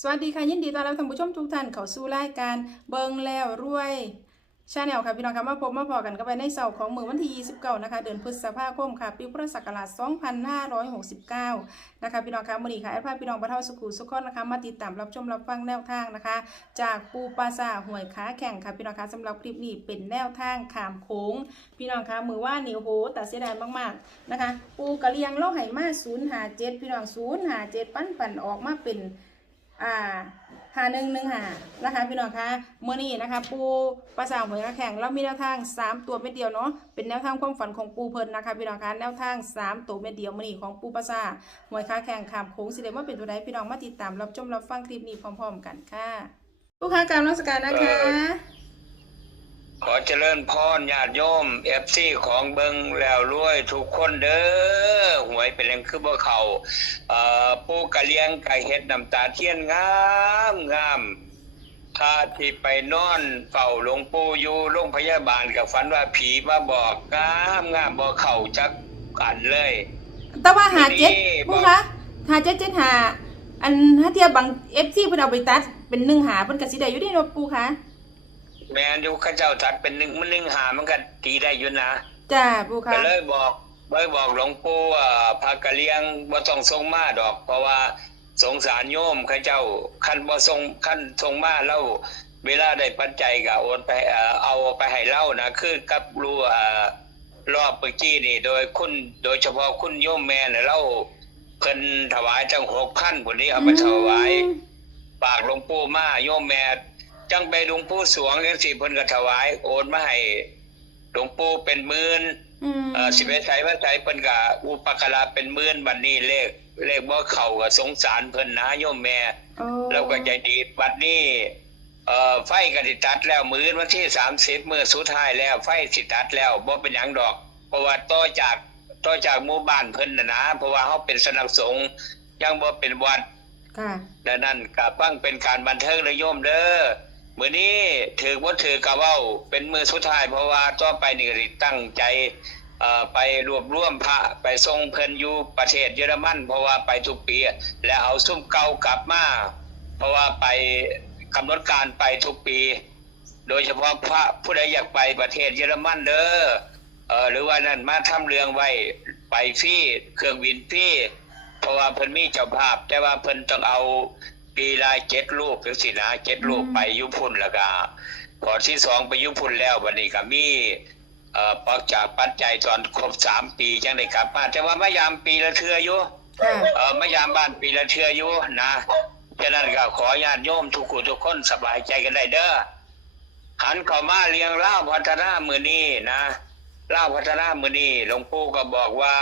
สวัสดีค่ะยินดีต้อนรับท่านผู้ชมทุกท่านเข้าสู่รายการเบิงแล้วรวยชาแนลค่ะพี่น้องค่ะมาพบมาพอกันกันไปในเสาร์ของมื้อวันที่29นะคะเดือนพฤษภาคมค่ะปีพุทธศักราช2569นะคะพี่น้องค่ะมื้อนี้ค่ะแอดพาพี่น้องบ่าวเฒ่าสุขุสุขคนนะคะมาติดตามรับชมรับฟังแนวทางนะคะจากปูปลาซ่าหวยขาแข่งค่ะพี่น้องค่ะสำหรับคลิปนี้เป็นแนวทางขามโค้งพี่น้องค่ะมื้อว่านี่โหแต่เสียดายมากๆนะคะปูกะเลียงเล่าให้มา057พี่น้อง057ปั้นออกมาเป็น5115นะคะพี่น้องคะเมื่อนี้นะคะปูปลาสาวหวยกระแข่งแล้วมีแนวทาง3ตัวเม็ดเดียวเนาะเป็นแนวทางความฝันของปูเพิ่นนะคะพี่น้องคะแนวทาง3ตัวเม็ดเดียวเมื่อนี้ของปูปลาสาวหวยค้าแข่งขามโค้งสิเดว่าเป็นตัวใดพี่น้องมาติดตามรับชมรับฟังคลิปนี้พร้อมๆกันค่ะลูกค้ากรรมรัชการนะคะขอเจริญพรญาติโยมFCของเบิงแล้วรวยทุกคนเด้อหวยเป็นเรื่องคือบ่เข้าปูกะเลียงไก่เฮ็ดน้ำตาเทียนงามถ้าที่ไปนอนเฝ้าหลวงปู่อยู่โรงพยาบาลก็ฝันว่าผีมาบอกงามบ่เข้าจักอันเลยแต่ว่า57ปูคะ5775อันถ้าเทียบบาง FC เพิ่นเอาไปตัดเป็น1 5เพิ่นก็สิได้อยู่ดีเนาะปูคะแม่นอยู่ข้าเจ้าตัดเป็น1 หามันก็ตีได้อยู่นะจ้าปูคะก็เลยบอกหลวงปู่พากะเลียงบ่ต้องส่งมาดอกเพราะว่าสงสารโยมข้าเจ้าคันบ่ส่งมาแล้วเวลาได้ปัจจัยก็โอนไปเอาไปให้เล่านะคือกับรู้รอบเมื่อกี้นี่โดยเฉพาะคุณโยมแม่น่ะเล่าเพิ่นถวายจัง6,000พุ่นนี้เอาไปถวายฝากหลวงปู่มาโยมแม่จังไปหลวงปู่สวงจังซี่เพิ่นก็ถวายโอนมาให้หลวงปู่เป็นหมื่นสิไปใส่ว่าใส่เพิ่นก็อุปการะเป็นหมื่นบัดนี้เลขบ่เข้าก็สงสารเพิ่นนะโยมแม่แล้วก็ใจดีบัดนี้ไฟก็สิตัดแล้วมื้อวันที่30มื้อสุดท้ายแล้วไฟสิตัดแล้วบ่เป็นหยังดอกเพราะว่าต่อจากหมู่บ้านเพิ่นน่ะนะเพราะว่าเฮาเป็นสำนักสงฆ์ยังบ่เป็นวัดค่ะดังนั้นก็ฟังเป็นการบันเทิงนะโยมเด้อมื้อนี้ถือบ่ถือก็เว้าเป็นมื้อสุดท้ายเพราะว่าต่อไปนี่ก็สิตั้งใจไปรวบรวมพระไปส่งเพิ่นอยู่ประเทศเยอรมันเพราะว่าไปทุกปีแล้วเอาซุ้มเก่ากลับมาเพราะว่าไปกำหนดการไปทุกปีโดยเฉพาะพระผู้ใดอยากไปประเทศเยอรมันเด้อหรือว่านั่นมาทำเรื่องไว้ไปฟรีเครื่องบินฟรีเพราะว่าเพิ่นมีเจ้าภาพแต่ว่าเพิ่นต้องเอาปีละ7รูปจังซี่นะ7รูปไปอยู่พุ่นแล้วก็พอที่2ไปอยู่พุ่นแล้วบัดนี้ก็มีปักจากปัจจัยตอนครบ3ปีจังได้กลับมาแต่ว่ามายามปีละเทื่ออยู่มายามบ้านปีละเทื่ออยู่นะฉะนั้นก็ขอญาติโยมทุกคนสบายใจกันได้เด้อหันเข้ามาเลี้ยงลาวพัฒนามื้อนี้นะลาวพัฒนามื้อนี้หลวงปู่ก็บอกว่า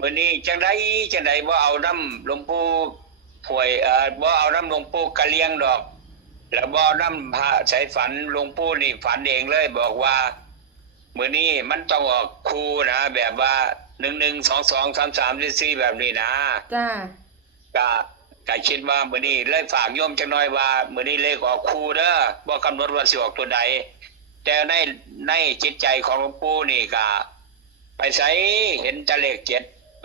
มื้อนี้จังได๋บ่เอาน้ำหลวงปู่ป่วยบ่เอาน้ำหลวงปู่กะเลียงดอกแล้วบ่เอาน้ำพระสายฝันหลวงปู่นี่ฝันเองเลยบอกว่ามื้อนี้มันต้องออกคู่นะแบบว่า11 22 33 44แบบนี้นะจ้าก็คิดว่ามื้อนี้เลยฝากโยมจักหน่อยว่ามื้อนี้เลขออกคู่เด้อบ่กำหนดว่าสิออกตัวใดแต่ในจิตใจของหลวงปู่นี่ก็ไปไสเห็นแต่เลข7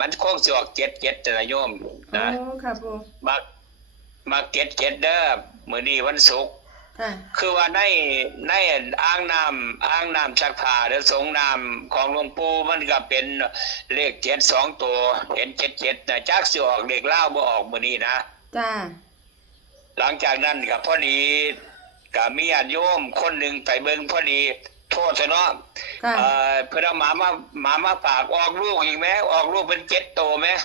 มันคงสิออก77นะโยมนะครับผมมา7เด้อมื้อนี้วันศุกร์คือว่าในอ่างน้ำซักผ้าหรือสงน้ำของหลวงปู่มันก็เป็นเลข7 2ตัวเห็น77นะจักสิออกเลขลาวบ่ออกมื้อนี้นะจ้าหลังจากนั้นก็พอดีก็มีญาติโยมคนหนึ่งไปเบิ่งพอดีโทษซะเนาะเพิ่นเอาหมามาฝากออกลูกอีกมั้ยออกลูกเป็น7ตัวมั้ย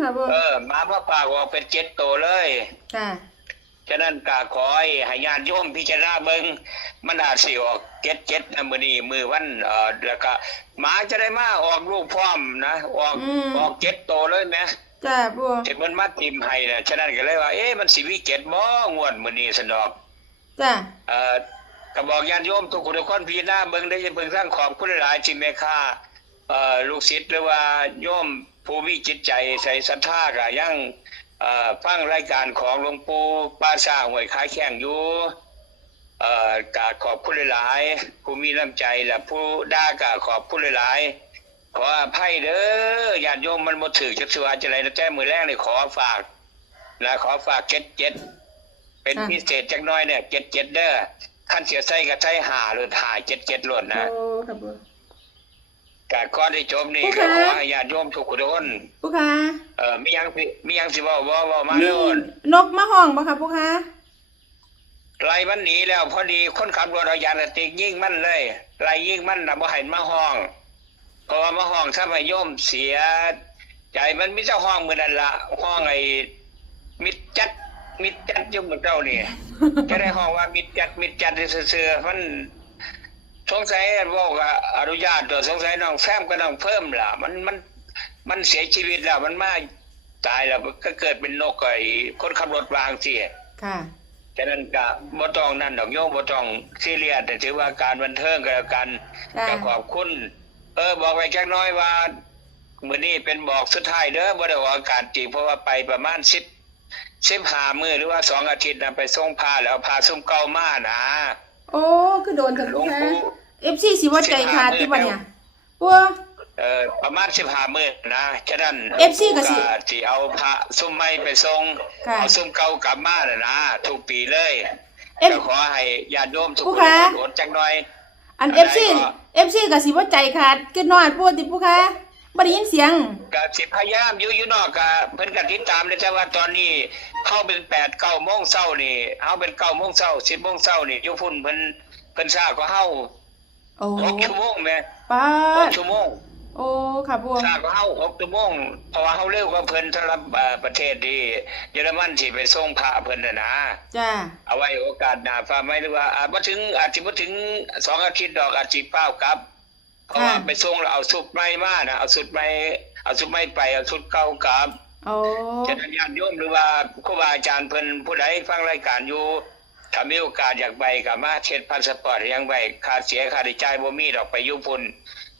ครับผมหมามาฝากออกเป็น7ตัวเลยจ้าฉะนั้นก็ขอให้ญาติโยมพิจารณาเบิ่งมันอาจสิออก77นะมื้อนี้มื้อวันแล้วก็หมาจะได้มาออกลูกพร้อมนะออก7ตัวเลยแม่จ้าบ่ที่มันมาติมให้น่ะฉะนั้นก็เลยว่ามันสิมี7บ่งวดมื้อนี้ซั่นดอกจ้าก็บอกญาติโยมทุกคนพิจารณาเบิ่งได้เพิ่งสร้างขอบคุณหลายที่แม่ค่าลูกศิษย์หรือว่าโยมผู้มีจิตใจใส่ศรัทธาก็ยังฟังรายการของหลวงปู่ปาซ่าหวยค้าแข่งอยู่ก็ขอบคุณหลายผู้มีน้ำใจและผู้ด่าก็ขอบคุณหลายขออภัยเด้อญาติโยมมันบ่ถูกจักสิว่าจังได๋แต่มื้อแรกนี่ขอฝาก นะขอฝาก77เป็นพิเศษจักหน้อยเนี่ย77เด้อขั้นเสียใส่ก็ใช้หาหรือถ่าย77โลดนะ โอ้ครับปู การข้อที่จบนี่ก็ขอให้ญาติโยมทุกคน ปูคะ มียังสิเว้ามา มี โลด นกมาห้องบ่คะปูคะ ไล่มันหนีแล้วพอดีคนขับรถเอายาติกยิงมันเลยไล่ยิงมันน่ะบ่ให้มาห้องเพราะว่ามาห้องทำให้โยมเสียใจมันมีเจ้าห้องมื้อนั้นล่ะห้องไอ้มิดจัดอยู่มื้อเจ้านี่ จะได้ห้องว่ามิดจัดซื่อๆมันสงสัยบอกว่าอนุญาตตัวสงสัยน้องแฟมกับน้องเพิ่มล่ะมันเสียชีวิตแล้วมันมาตายแล้วก็เกิดเป็นนกไอ้คนขับรถวางสิ ค่ะ ฉะนั้นก็บ่ต้องนั่นดอกโยมบ่ต้องซีเรียสแต่ถือว่าการบันเทิงก็แล้วกัน จ้ะ ก็ขอบคุณบอกไว้จักหน้อยว่ามื้อนี้เป็นบอกสุดท้ายเด้อบ่ได้ออกอากาศจริงเพราะว่าไปประมาณ15มื้อหรือว่า2อาทิตย์น่ะไปส่งผ้าแล้วผ้าซุ่มเก่ามานะ โอ้คือโดนถึง หล ปู วง คะ ปู่ FC สิว่าใจขาดที่บ่เนี่ยปู ประมาณ15มื้อนะฉะนั้น FC ก็สิ สิเอาผ้าซุ่มใหม่ไปส่ง ค่ะ เอาซุ่มเก่ากลับมาน่ะนะทุกปีเลย F ก็ขอให้ญาติโยมทุก ผู้ คน ค้า อดจักหน่อย อัน อะไร FC ก็สิว่าใจขาดคือน้อยปูติปูคะบ่ได้ยินเสียง ก็สิพยายามอยู่นอกก็เพิ่นก็ติดตามเลยแต่ว่าตอนนี้เข้าเป็น8-9 โมงเช้านี่เฮาเป็น9 โมงเช้า10 โมงเช้านี่อยู่พุ่นเพิ่นช้ากว่าเฮา โอ้ 6 ชั่วโมงแม่ ป้าด 6 ชั่วโมง โอ้ค่ะปู ช้ากว่าเฮา6 ชั่วโมงเพราะว่าเฮาเร็วกว่าเพิ่นสำหรับประเทศที่เยอรมันที่ไปส่งพระเพิ่นน่ะนะ จ้า เอาไว้โอกาสหน้าฟ้าไม่หรือว่าอาจสิบ่ถึง2 อาทิตย์ดอกอาจสิเป้ากลับเพราะว่าไปส่งแล้วเอาสุดใหม่มานะเอาสุดใหม่ไปเอาสุดเก่ากลับ โอ้ ฉะนั้นญาติโยมหรือว่าครูบาอาจารย์เพิ่นผู้ใดฟังรายการอยู่ถ้ามีโอกาสอยากไปก็มาเช็ดพาสปอร์ตยังไว้ค่าเสียค่าใช้จ่ายบ่มีดอกไปอยู่พุ่น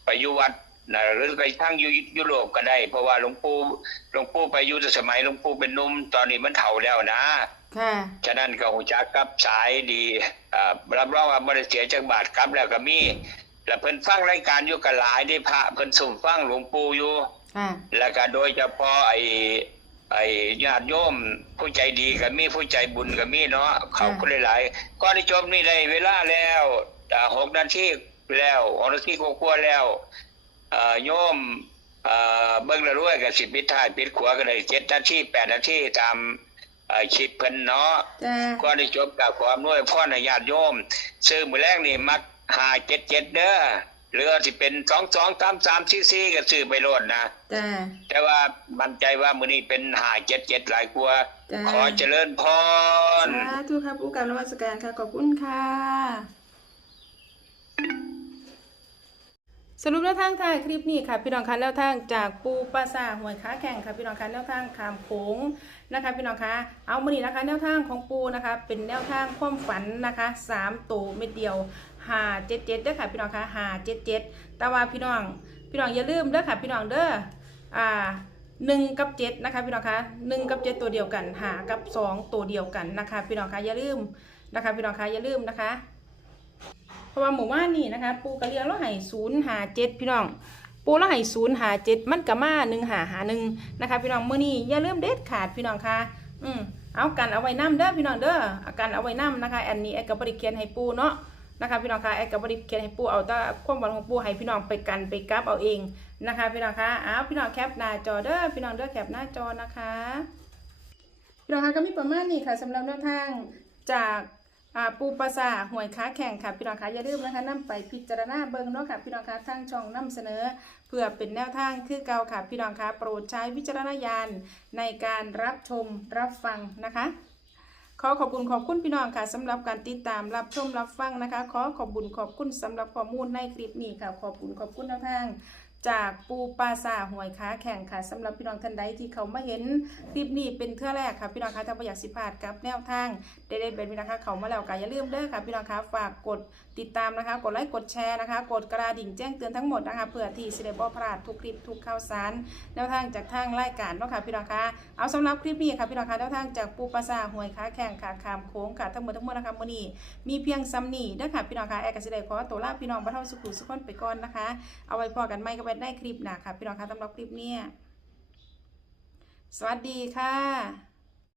ไปอยู่วัดนะหรือไปทางอยู่ยุโรปก็ได้เพราะว่าหลวงปู่ไปอยู่แต่สมัยหลวงปู่เป็นหนุ่มตอนนี้มันเฒ่าแล้วนะ ค่ะ ฉะนั้นก็ฮู้จักกับสายดีรับรองว่าบ่ได้เสียจักบาทกลับแล้วก็มีแล้วเพิ่นฟังรายการอยู่ก็หลายได้พระเพิ่นสุ่มฟังหลวงปู่อยู่ ค่ะ แล้วก็โดยเฉพาะไอ้ญาติโยมผู้ใจดีก็มีผู้ใจบุญก็มีเนาะเขาคนหลายๆก่อนที่จบนี่ได้เวลาแล้ว6 นาทีแล้ว6 นาทีกว่าๆแล้วโยมเบิ่งแล้วรวยก็สิปิดท้ายปิดขวาก็ได้7 นาที8 นาทีตามคลิปเพิ่นเนาะ จ้า ก่อนที่จบก็ขออำนวยพรให้ญาติโยมซื้อมื้อแรกนี่มัก577เด้อหรือสิเป็น22 33 44ก็ซื้อไปโลดนะ จ้า แต่ว่ามั่นใจว่ามื้อนี้เป็น577หลายกว่า จ้า ขอเจริญพร สาธุครับผู้กำนมัสการค่ะขอบคุณค่ะสรุปแนวทางท้ายคลิปนี้ค่ะพี่น้องคะแนวทางจากปูปราสาทหวยค้าแข่งค่ะพี่น้องคะแนวทางขามโขงนะคะพี่น้องคะเอามื้อนี้นะคะแนวทางของปูนะคะเป็นแนวทางความฝันนะคะ3ตัวเม็ดเดียว577เด้อค่ะพี่น้องคะ577แต่ว่าพี่น้องอย่าลืมเด้อค่ะพี่น้องเด้อ1 กับ 7นะคะพี่น้องคะ1 กับ 7 ตัวเดียวกัน5 กับ 2 ตัวเดียวกันนะคะพี่น้องคะอย่าลืมนะคะพี่น้องคะอย่าลืมนะคะเพราะว่าหมู่บ้านนี่นะคะปูกระเลียงแล้วให้057พี่น้องปูแล้วให้057มันก็มา1551นะคะพี่น้องมื้อนี้อย่าลืมเด็ดขาดพี่น้องค่ะเอากันเอาไว้นำเด้อพี่น้องเด้อเอากันเอาไว้นำนะคะอันนี้แอดก็บ่ได้เขียนให้ปูเนาะนะคะพี่น้องค่ะแอดก็บ่ได้เขียนให้ปูเอาแต่ความหวังของปูให้พี่น้องไปกันไปกลับเอาเองนะคะพี่น้องค่ะเอาพี่น้องแคปหน้าจอเด้อพี่น้องเด้อแคปหน้าจอนะคะพี่น้องค่ะก็มีประมาณนี้ค่ะสำหรับแนวทางจากปูปราสาทหวยค้าแข่งค่ะพี่น้องคะอย่าลืมนะคะนำไปพิจารณาเบิ่งเนาะค่ะพี่น้องคะทางช่องนำเสนอเพื่อเป็นแนวทางคือเก่าค่ะพี่น้องคะโปรดใช้วิจารณญาณในการรับชมรับฟังนะคะขอขอบคุณพี่น้องค่ะสำหรับการติดตามรับชมรับฟังนะคะขอขอบคุณสำหรับข้อมูลในคลิปนี้ค่ะขอบคุณแนวทางจากปูปราสาทหวยค้าแข่งค่ะสำหรับพี่น้องท่านใดที่เขามาเห็นคลิปนี้เป็นเทื่อแรกค่ะพี่น้องคะถ้าไม่อยากสิพลาดกับแนวทางได้เป็นพี่น้องคะเขามาแล้วก็อย่าลืมเด้อค่ะพี่น้องคะฝากกดติดตามนะคะกดไลค์กดแชร์นะคะกดกระดิ่งแจ้งเตือนทั้งหมดนะคะเพื่อที่จะได้บ่พลาดทุกคลิปทุกข่าวสารแนวทางจากทางรายการเนาะค่ะพี่น้องคะเอาสำหรับคลิปนี้ค่ะพี่น้องคะแนวทางจากปูปราสาทหวยค้าแข่งค่ะขามโค้งค่ะทั้งหมดนะคะมื้อนี้มีเพียงซ้ำนี้เด้อค่ะพี่น้องคะแอร์ก็สิได้ขอตัวลาพี่น้องบ่เท่าสุขุสุขคนไปก่อนนะคะเอาไว้พอกันใหม่ก็ไว้ในคลิปหน้าค่ะพี่น้องคะสำหรับคลิปนี้สวัสดีค่ะ